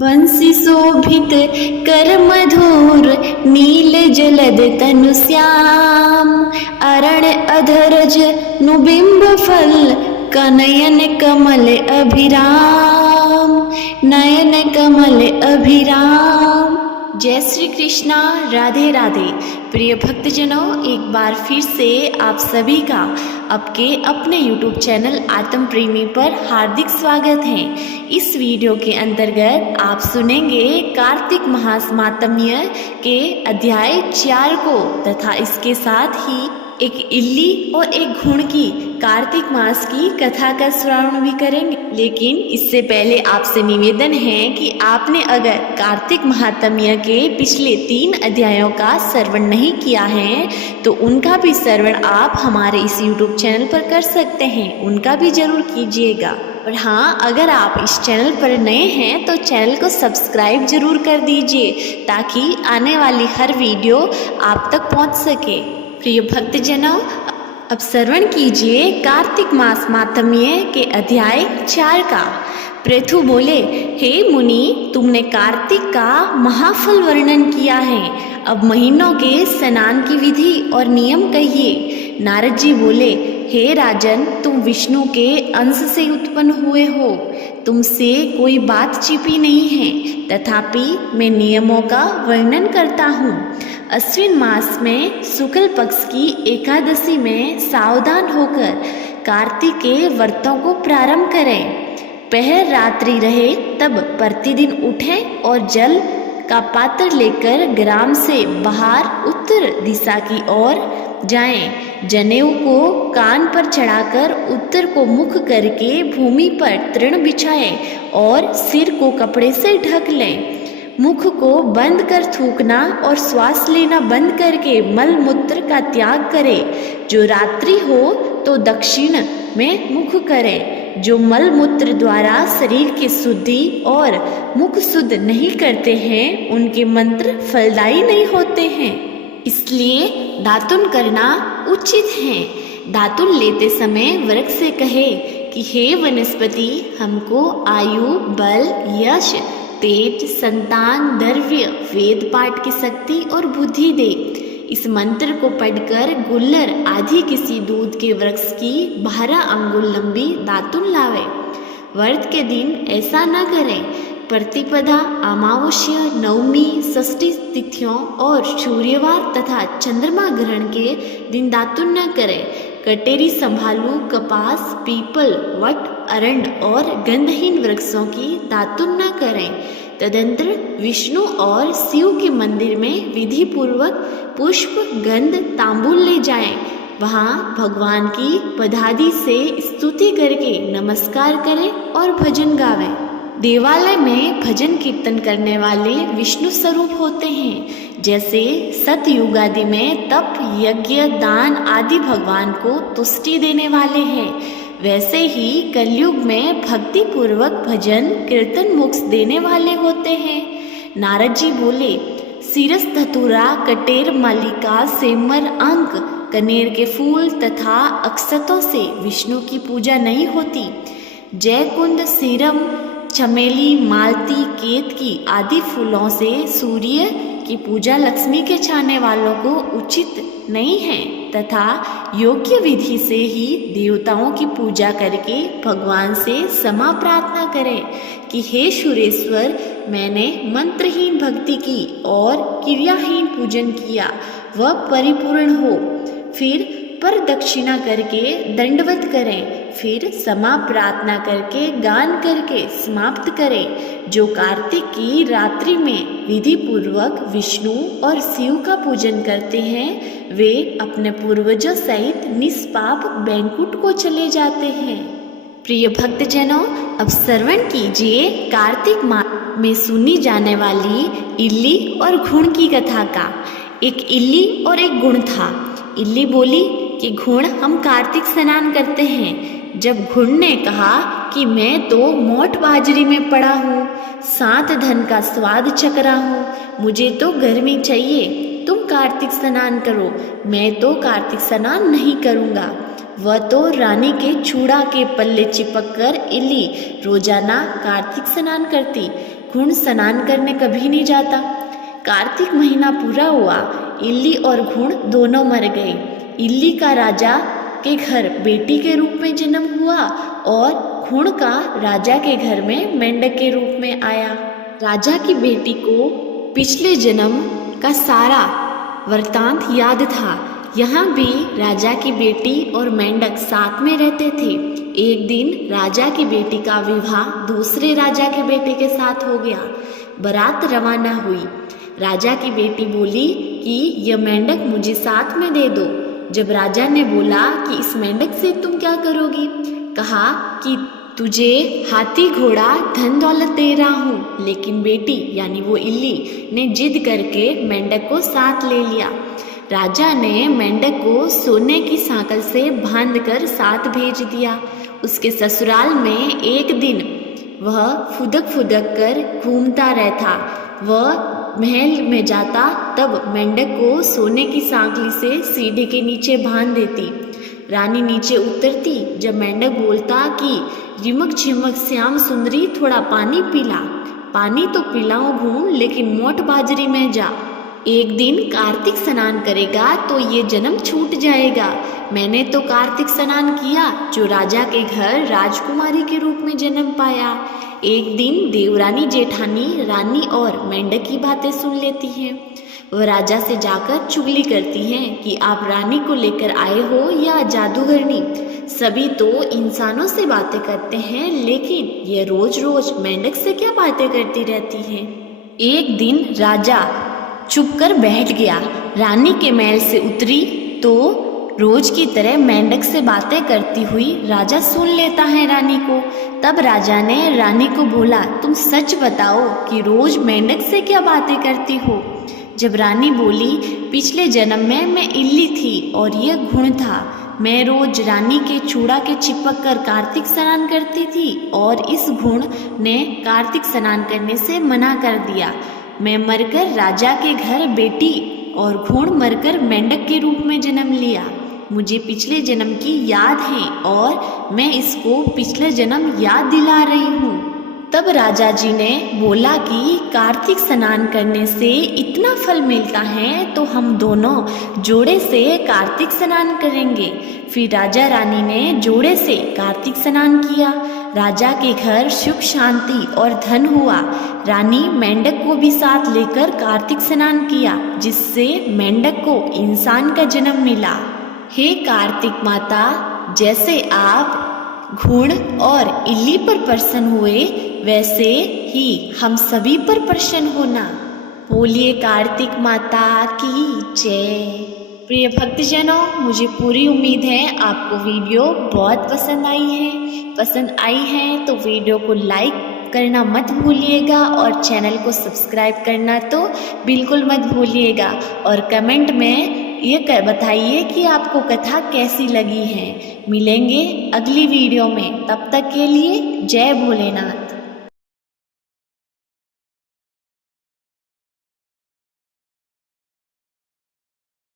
बंसी शोभित कर मधुर नील जलद तनु श्याम अरण अधरज नुबिंब फल कनयन कमल अभिराम नयन कमल अभिराम। जय श्री कृष्णा, राधे राधे। प्रिय भक्तजनों, एक बार फिर से आप सभी का आपके अपने YouTube चैनल आत्म प्रेमी पर हार्दिक स्वागत है। इस वीडियो के अंतर्गत आप सुनेंगे कार्तिक मास महात्म्य के अध्याय 4 को तथा इसके साथ ही एक इल्ली और एक घुड़ की कार्तिक मास की कथा का श्रवण भी करेंगे। लेकिन इससे पहले आपसे निवेदन है कि आपने अगर कार्तिक महात्म्य के पिछले 3 अध्यायों का श्रवण नहीं किया है तो उनका भी श्रवण आप हमारे इस YouTube चैनल पर कर सकते हैं, उनका भी जरूर कीजिएगा। और हाँ, अगर आप इस चैनल पर नए हैं तो चैनल को सब्सक्राइब जरूर कर दीजिए ताकि आने वाली हर वीडियो आप तक पहुंच सके। प्रिय भक्तजनों, अब श्रवण कीजिए कार्तिक मास महात्म्य के अध्याय 4 का। पृथु बोले, हे मुनि, तुमने कार्तिक का महाफल वर्णन किया है, अब महीनों के स्नान की विधि और नियम कहिए। नारद जी बोले, हे राजन, तुम विष्णु के अंश से उत्पन्न हुए हो, तुमसे कोई बात छिपी नहीं है, तथापि मैं नियमों का वर्णन करता हूँ। अश्विन मास में शुक्ल पक्ष की एकादशी में सावधान होकर कार्तिक के व्रतों को प्रारंभ करें। पहर रात्रि रहे तब प्रतिदिन उठें और जल का पात्र लेकर ग्राम से बाहर उत्तर दिशा की ओर जाएं। जनेऊ को कान पर चढ़ाकर उत्तर को मुख करके भूमि पर तृण बिछाएं और सिर को कपड़े से ढक लें। मुख को बंद कर थूकना और श्वास लेना बंद करके मल मूत्र का त्याग करें। जो रात्रि हो तो दक्षिण में मुख करें। जो मल मूत्र द्वारा शरीर की शुद्धि और मुख शुद्ध नहीं करते हैं उनके मंत्र फलदायी नहीं होते हैं, इसलिए दातुन करना उचित है। दातुन लेते समय वृक्ष से कहे कि हे वनस्पति, हमको आयु, बल, यश, तेज, संतान, द्रव्य, वेद पाठ की शक्ति और बुद्धि दे। इस मंत्र को पढ़कर गुल्लर आदि किसी दूध के वृक्ष की 12 अंगुल लंबी दातुन लावे। व्रत के दिन ऐसा न करें। प्रतिपदा, अमावस्या, नवमी, षष्ठी तिथियों और सूर्यवार तथा चंद्रमा ग्रहण के दिन दातुन न करें। कटेरी, संभालू, कपास, पीपल, वट, अरंड और गंधहीन वृक्षों की दातुन न करें। तदंतर विष्णु और शिव के मंदिर में विधि पूर्वक पुष्प, गंध, तांबूल ले जाएं। वहाँ भगवान की पदादि से स्तुति करके नमस्कार करें और भजन गावें। देवालय में भजन कीर्तन करने वाले विष्णु स्वरूप होते हैं। जैसे सतयुग आदि में तप, यज्ञ, दान आदि भगवान को तुष्टि देने वाले हैं, वैसे ही कलयुग में भक्ति पूर्वक भजन कीर्तन मोक्ष देने वाले होते हैं। नारद जी बोले, सिरस, धतूरा, कटेर, मालिका, सेमर, अंक, कनेर के फूल तथा अक्षतों से विष्णु की पूजा नहीं होती। जयकुंद, सीरम, चमेली, मालती, केतकी आदि फूलों से सूर्य की पूजा लक्ष्मी के चाहने वालों को उचित नहीं है तथा योग्य विधि से ही देवताओं की पूजा करके भगवान से क्षमा प्रार्थना करें कि हे सुरेश्वर, मैंने मंत्रहीन भक्ति की और क्रियाहीन पूजन किया, वह परिपूर्ण हो। फिर पर दक्षिणा करके दंडवत करें, फिर क्षमा प्रार्थना करके गान करके समाप्त करें। जो कार्तिक की रात्रि में विधि पूर्वक विष्णु और शिव का पूजन करते हैं वे अपने पूर्वजों सहित निष्पाप बैकुंठ को चले जाते हैं। प्रिय भक्तजनों, अब श्रवण कीजिए कार्तिक मास में सुनी जाने वाली इल्ली और घुड़ की कथा का। एक इल्ली और एक घुड़ था। इल्ली बोली कि घुड़, हम कार्तिक स्नान करते हैं। जब घुड़ ने कहा कि मैं तो मोट बाजरी में पड़ा हूँ, 7 धन का स्वाद चख रहा हूँ, मुझे तो गर्मी चाहिए, तुम कार्तिक स्नान करो, मैं तो कार्तिक स्नान नहीं करूँगा। वह तो रानी के चूड़ा के पल्ले चिपक कर इल्ली रोजाना कार्तिक स्नान करती। घुड़ स्नान करने कभी नहीं जाता। कार्तिक महीना पूरा हुआ, इल्ली और घुड़ दोनों मर गए। इल्ली का राजा के घर बेटी के रूप में जन्म हुआ और घुड़ का राजा के घर में मेंढक के रूप में आया। राजा की बेटी को पिछले जन्म का सारा वृतांत याद था। यहाँ भी राजा की बेटी और मेंढक साथ में रहते थे। एक दिन राजा की बेटी का विवाह दूसरे राजा के बेटे के साथ हो गया। बारात रवाना हुई। राजा की बेटी बोली कि यह मेंढक मुझे साथ में दे दो। जब राजा ने बोला कि इस मेंढक से तुम क्या करोगी, कहा कि तुझे हाथी घोड़ा धन दौलत दे रहा हूँ। लेकिन बेटी यानी वो इल्ली ने जिद करके मेंढक को साथ ले लिया। राजा ने मेंढक को सोने की सांकल से बांधकर साथ भेज दिया। उसके ससुराल में एक दिन वह फुदक फुदक कर घूमता रहता। वह महल में जाता तब मेंढक को सोने की सांकली से सीढ़ी के नीचे बांध देती। रानी नीचे उतरती। जब मेंढक बोलता कि रिमक झिमक श्याम सुंदरी थोड़ा पानी पिला। पानी तो पिलाऊं घूम, लेकिन मोट बाजरी में जा। एक दिन कार्तिक स्नान करेगा तो ये जन्म छूट जाएगा। मैंने तो कार्तिक स्नान किया जो राजा के घर राजकुमारी के रूप में जन्म पाया। एक दिन देवरानी जेठानी रानी और मेंढक की बातें सुन लेती हैं। वह राजा से जाकर चुगली करती हैं कि आप रानी को लेकर आए हो या जादूगरनी। सभी तो इंसानों से बातें करते हैं, लेकिन ये रोज रोज मेंढक से क्या बातें करती रहती हैं। एक दिन राजा चुप कर बैठ गया। रानी के महल से उतरी तो रोज की तरह मेंढक से बातें करती हुई राजा सुन लेता है रानी को। तब राजा ने रानी को बोला, तुम सच बताओ कि रोज मेंढक से क्या बातें करती हो। जब रानी बोली, पिछले जन्म में मैं इल्ली थी और यह घुड़ था। मैं रोज रानी के चूड़ा के चिपक कर कार्तिक स्नान करती थी और इस घुड़ ने कार्तिक स्नान करने से मना कर दिया। मैं मरकर राजा के घर बेटी और घुड़ मरकर मेंढक के रूप में जन्म लिया। मुझे पिछले जन्म की याद है और मैं इसको पिछले जन्म याद दिला रही हूँ। तब राजा जी ने बोला कि कार्तिक स्नान करने से इतना फल मिलता है तो हम दोनों जोड़े से कार्तिक स्नान करेंगे। फिर राजा रानी ने जोड़े से कार्तिक स्नान किया। राजा के घर सुख शांति और धन हुआ। रानी मेंढक को भी साथ लेकर कार्तिक स्नान किया, जिससे मेंढक को इंसान का जन्म मिला। हे कार्तिक माता, जैसे आप घुड़ और इल्ली पर प्रसन्न हुए, वैसे ही हम सभी पर प्रसन्न होना। बोलिए कार्तिक माता की जय। प्रिय भक्तजनों, मुझे पूरी उम्मीद है आपको वीडियो बहुत पसंद आई है तो वीडियो को लाइक करना मत भूलिएगा और चैनल को सब्सक्राइब करना तो बिल्कुल मत भूलिएगा। और कमेंट में ये बताइए कि आपको कथा कैसी लगी है। मिलेंगे अगली वीडियो में, तब तक के लिए जय भोलेनाथ।